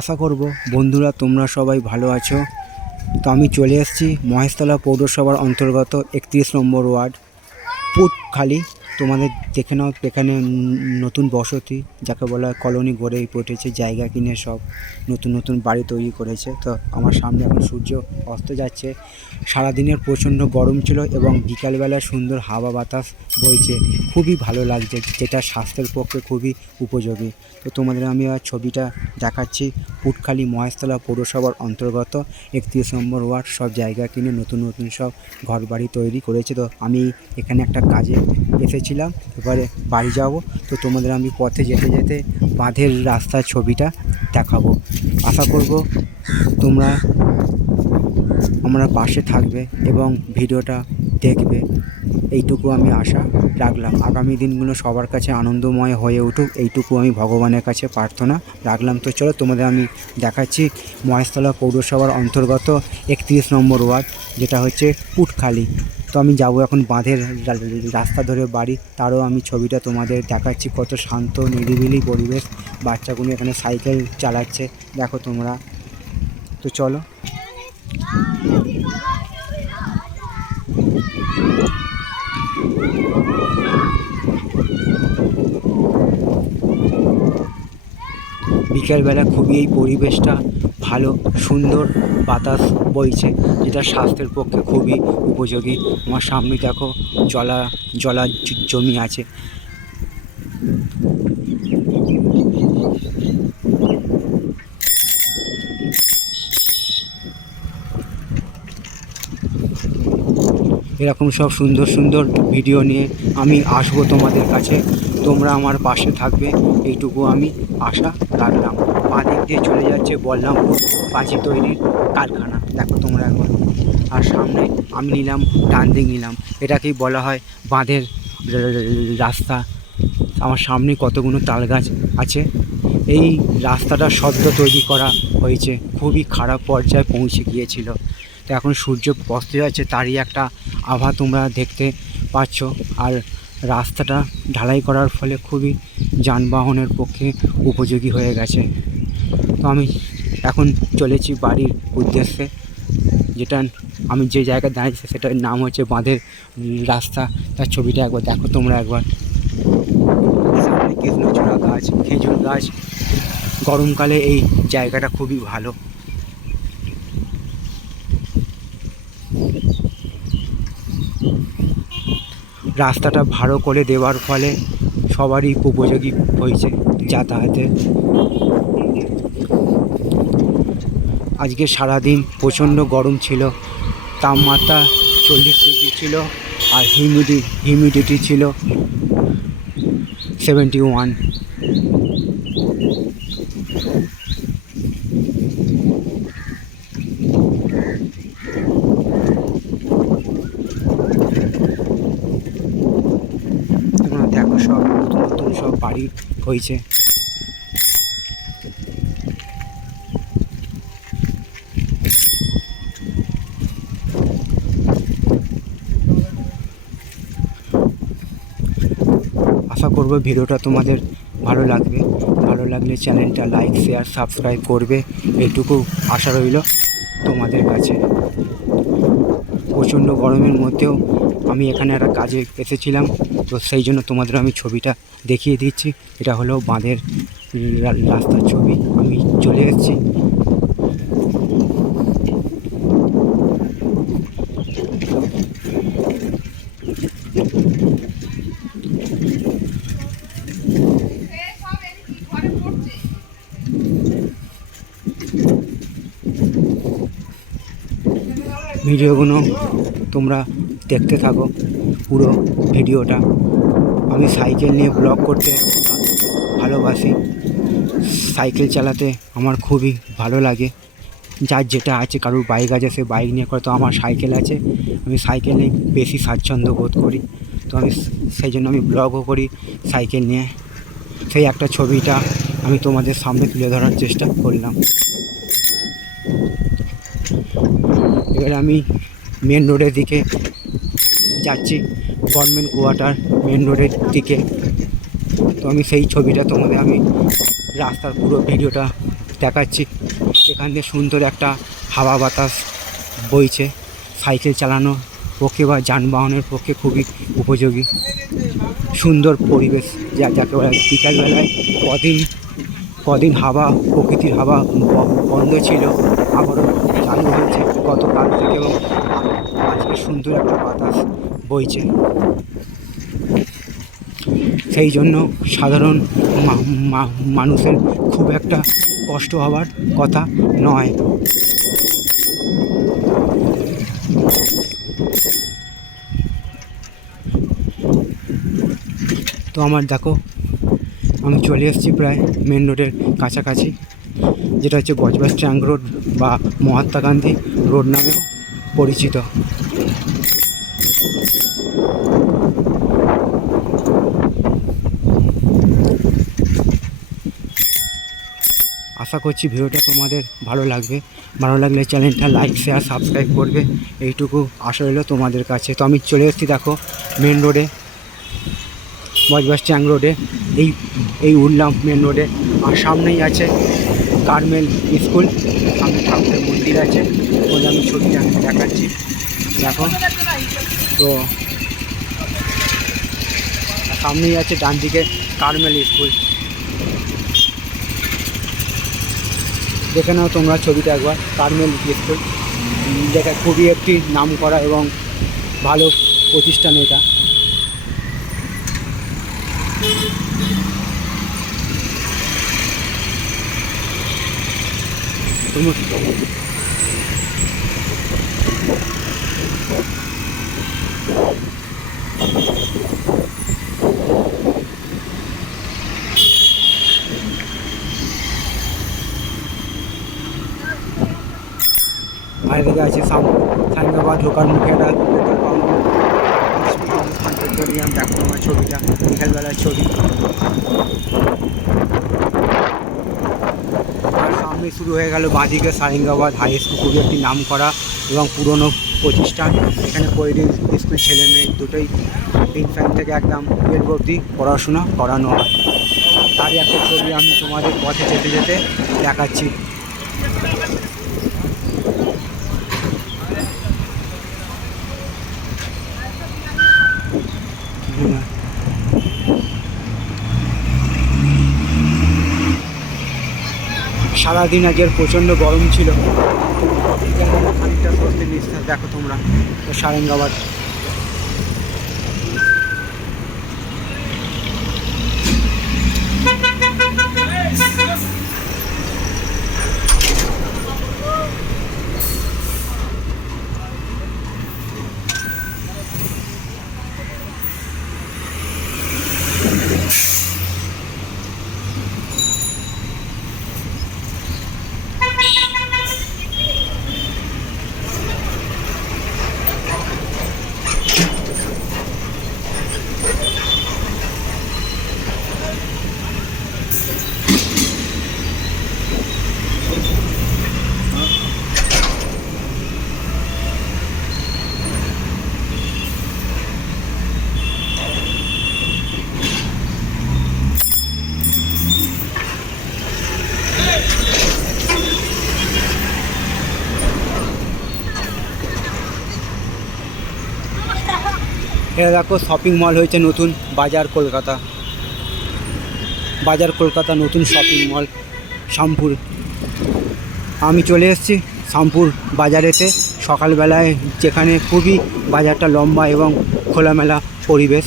আশা করব বন্ধুরা তোমরা সবাই ভালো আছো। তো আমি চলে এসেছি মহেশতলা পৌরসভার অন্তর্গত 31 নম্বর ওয়ার্ড পুটখালি। তোমাদের দেখে নাও, এখানে নতুন বসতি যাকে বলা হয় কলোনি গড়ে উঠেছে, জায়গা কিনে সব নতুন নতুন বাড়ি তৈরি করেছে। তো আমার সামনে এখন সূর্য অস্ত যাচ্ছে। সারাদিনের প্রচণ্ড গরম ছিল এবং বিকালবেলা সুন্দর হাওয়া বাতাস বইছে, খুবই ভালো লাগছে, যেটা স্বাস্থ্যের পক্ষে খুবই উপযোগী। তো তোমাদের আমি আর ছবিটা দেখাচ্ছি। পুটখালি মহেশতলা পৌরসভার অন্তর্গত 31 নম্বর ওয়ার্ড সব জায়গা কিনে নতুন নতুন সব ঘরবাড়ি তৈরি করেছে। তো আমি এখানে একটা কাজে এসেছিলাম, এবারে বাড়ি যাব। তো তোমাদের আমি পথে যেতে যেতে বাঁধের রাস্তার ছবিটা দেখাবো। আশা করব তোমরা আমরা পাশে থাকবে এবং ভিডিওটা দেখবে, এইটুকু আমি আশা রাখলাম। আগামী দিনগুলো সবার কাছে আনন্দময় হয়ে উঠুক, এইটুকু আমি ভগবানের কাছে প্রার্থনা রাখলাম। তো চলো তোমাদের আমি দেখাচ্ছি মহেশতলা পৌরসভার অন্তর্গত 31 নম্বর ওয়ার্ড, যেটা হচ্ছে পুটখালি। তো আমি যাব এখন বাঁধের রাস্তা ধরে বাড়ি, তারও আমি ছবিটা তোমাদের দেখাচ্ছি। কত শান্ত নিরিবিলি পরিবেশ, বাচ্চাগুলো এখানে সাইকেল চালাচ্ছে, দেখো তোমরা। তো চলো। বিকেলবেলা খুবই এই পরিবেশটা ভালো, সুন্দর বাতাস বইছে, যেটা স্বাস্থ্যের পক্ষে খুবই উপযোগী। আমার সামনে দেখো জলা জমি আছে। এরকম সব সুন্দর সুন্দর ভিডিও নিয়ে আমি আসবো তোমাদের কাছে, তোমরা আমার পাশে থাকবে, এইটুকু আমি আশা রাখলাম। বাঁ দিক দিয়ে চলে যাচ্ছে বলরামপুর পাঁচি তৈরির কারখানা, দেখো তোমরা একবার। আর সামনে আমি নিলাম, ডান দিক নিলাম, এটাকেই বলা হয় বাঁধের রাস্তা। আমার সামনে কতগুলো তাল গাছ আছে। এই রাস্তাটা সদ্য তৈরি করা হয়েছে, খুবই খারাপ পর্যায়ে পৌঁছে গিয়েছিল। তো এখন সূর্য অস্ত যাচ্ছে, তারই একটা আভা তোমরা দেখতে পাচ্ছ। আর রাস্তাটা ঢালাই করার ফলে খুবই যানবাহনের পক্ষে উপযোগী হয়ে গেছে। তো আমি এখন চলেছি বাড়ির উদ্দেশ্যে, যেটা আমি যে জায়গায় দাঁড়িয়েছি সেটার নাম হচ্ছে বাঁধের রাস্তা। তার ছবিটা একবার দেখো তোমরা একবার। সামনে কৃষ্ণচূড়া গাছ, খেজুর গাছ, গরমকালে এই জায়গাটা খুবই ভালো। রাস্তাটা ভালো করে দেওয়ার ফলে সবারই উপযোগী হয়েছে যাতায়াতে। আজকে সারাদিন প্রচণ্ড গরম ছিল, তাপমাত্রা 40 ডিগ্রি ছিল, আর হিউমিডিটি ছিল 71। তোমরা দেখো সব নতুন নতুন সব বাড়ি হয়েছে। আশা করব ভিডিওটা তোমাদের ভালো লাগবে, ভালো লাগলে চ্যানেলটা লাইক শেয়ার সাবস্ক্রাইব করবে, এইটুকু আশা রইল তোমাদের কাছে। প্রচণ্ড গরমের মধ্যেও আমি এখানে একটা কাজে এসেছিলাম, তো সেই জন্য তোমাদের আমি ছবিটা দেখিয়ে দিচ্ছি। এটা হলো বাঁধের রাস্তার ছবি, আমি চলে এসেছি। ভিডিওগুলো তোমরা দেখতে থাকো, পুরো ভিডিওটা। আমি সাইকেল নিয়ে ব্লগ করতে ভালোবাসি, সাইকেল চালাতে আমার খুবই ভালো লাগে। যার যেটা আছে, কারোর বাইক আছে সে বাইক নিয়ে করে, তো আমার সাইকেল আছে, আমি সাইকেলে বেশি স্বাচ্ছন্দ্য বোধ করি। তো আমি সেই জন্য আমি ব্লগও করি সাইকেল নিয়ে। সেই একটা ছবিটা আমি তোমাদের সামনে তুলে ধরার চেষ্টা করলাম। এবার আমি মেন রোডের দিকে যাচ্ছি, গভর্নমেন্ট কোয়ার্টার মেন রোডের দিকে। তো আমি সেই ছবিটা তোমাদের আমি রাস্তার পুরো ভিডিওটা দেখাচ্ছি। এখান থেকে সুন্দর একটা হাওয়া বাতাস বইছে, সাইকেল চালানোর পক্ষে বা যানবাহনের পক্ষে খুবই উপযোগী। সুন্দর পরিবেশ যাকে বলা যায়। বিকালবেলায় কদিন হাওয়া, প্রকৃতির হাওয়া বন্ধ ছিল, আবারও চালু হয়েছে গতকাল থেকে এবং আজকে সুন্দর একটা বাতাস বইছে। সেই জন্য সাধারণ মানুষের খুব একটা কষ্ট হওয়ার কথা নয়। তো আমার দেখো, আমি চলে এসেছি প্রায় মেন রোডের কাছাকাছি, যেটা হচ্ছে বজবজ ট্যাঙ্ক রোড বা মহাত্মা গান্ধী রোড নামেও পরিচিত। আশা করছি ভিডিওটা তোমাদের ভালো লাগবে। ভালো লাগলে চ্যানেলটা লাইক, শেয়ার, সাবস্ক্রাইব করবে, এইটুকু আশা রইল তোমাদের কাছে। তো আমি চলে এসেছি দেখো মেন রোডে, বজবজ ট্যাঙ্ক রোডে। এই উঠলাম মেন রোডে, আর সামনেই আছে কার্মেল স্কুল, সামনে ঠাকুরের মন্দির আছে, বলে আমি ছবিটা দেখাচ্ছি দেখো। তো সামনেই আছে ডান দিকে কার্মেল স্কুল, দেখে নাও তোমরা ছবিটা একবার। কার্মেল স্কুল যেটা খুবই একটি নামকরা এবং ভালো প্রতিষ্ঠান এটা। বাইরে থেকে আছে সাইঙ্গাবাদ ঢোকার মুখে একটা পেট্রোলিয়াম। দেখো আমার ছবিটা, বিকালবেলার ছবি। আর সামনে শুরু হয়ে গেল বাঁদিকে সারেঙ্গাবাদ হাই স্কুল, খুবই একটি নাম করা এবং পুরনো প্রতিষ্ঠান। এখানে পরিবেশ স্কুল ছেলে মেয়ে দুটোই 3 থেকে একদম 12 অবধি পড়াশোনা করানো হয়। তারই একটা ছবি আমি তোমাদের পথে যেতে যেতে দেখাচ্ছি। সারাদিন আজকের প্রচণ্ড গরম ছিল, খানিকটা স্বস্তির নিঃশ্বাস। দেখো তোমরা সারেঙ্গাবাদ। এটা দেখো শপিং মল হয়েছে নতুন, বাজার কলকাতা। নতুন শপিং মল শ্যামপুর। আমি চলে এসেছি শ্যামপুর বাজারেতে সকালবেলায়, যেখানে খুবই বাজারটা লম্বা এবং খোলামেলা পরিবেশ।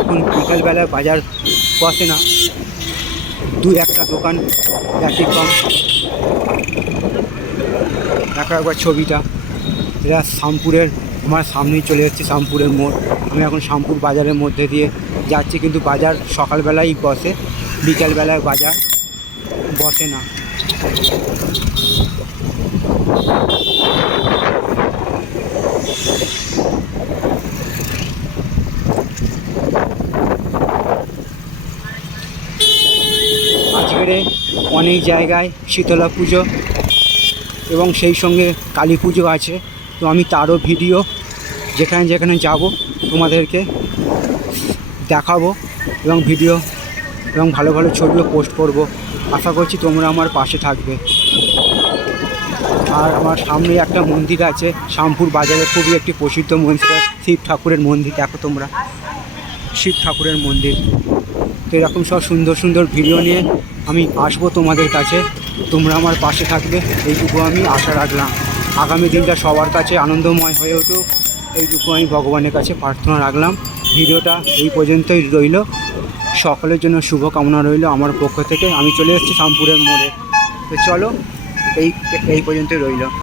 এখন বিকালবেলায় বাজার বসে না, 2-1টা দোকান ব্যতিক্রম। দেখো একবার ছবিটা। এরা শ্যামপুরের, আমার সামনেই চলে যাচ্ছে শ্যামপুরের মোড়। আমি এখন শ্যামপুর বাজারের মধ্যে দিয়ে যাচ্ছি, কিন্তু বাজার সকালবেলাই বসে, বিকালবেলায় বাজার বসে না। আজকের অনেক জায়গায় শীতলা পুজো এবং সেই সঙ্গে কালী পুজো আছে। তো আমি তারও ভিডিও যেখানে যেখানে যাব তোমাদেরকে দেখাবো এবং ভিডিও এবং ভালো ভালো ছবিও পোস্ট করব। আশা করছি তোমরা আমার পাশে থাকবে। আর আমার সামনে একটা মন্দির আছে, শ্যামপুর বাজারে খুবই একটি প্রসিদ্ধ মন্দির, শিব ঠাকুরের মন্দির। দেখো তোমরা, শিব ঠাকুরের মন্দির। তো এরকম সব সুন্দর সুন্দর ভিডিও নিয়ে আমি আসবো তোমাদের কাছে, তোমরা আমার পাশে থাকবে এইটুকু আমি আশা রাখলাম। আগামী দিনটা সবার কাছে আনন্দময় হয়ে উঠুক, এইটুকু আমি ভগবানের কাছে প্রার্থনা রাখলাম। ভিডিওটা এই পর্যন্তই রইল, সকলের জন্য শুভকামনা রইল আমার পক্ষ থেকে। আমি চলে এসেছি শ্যামপুরের মোড়ে। তো চলো, এই পর্যন্তই রইল।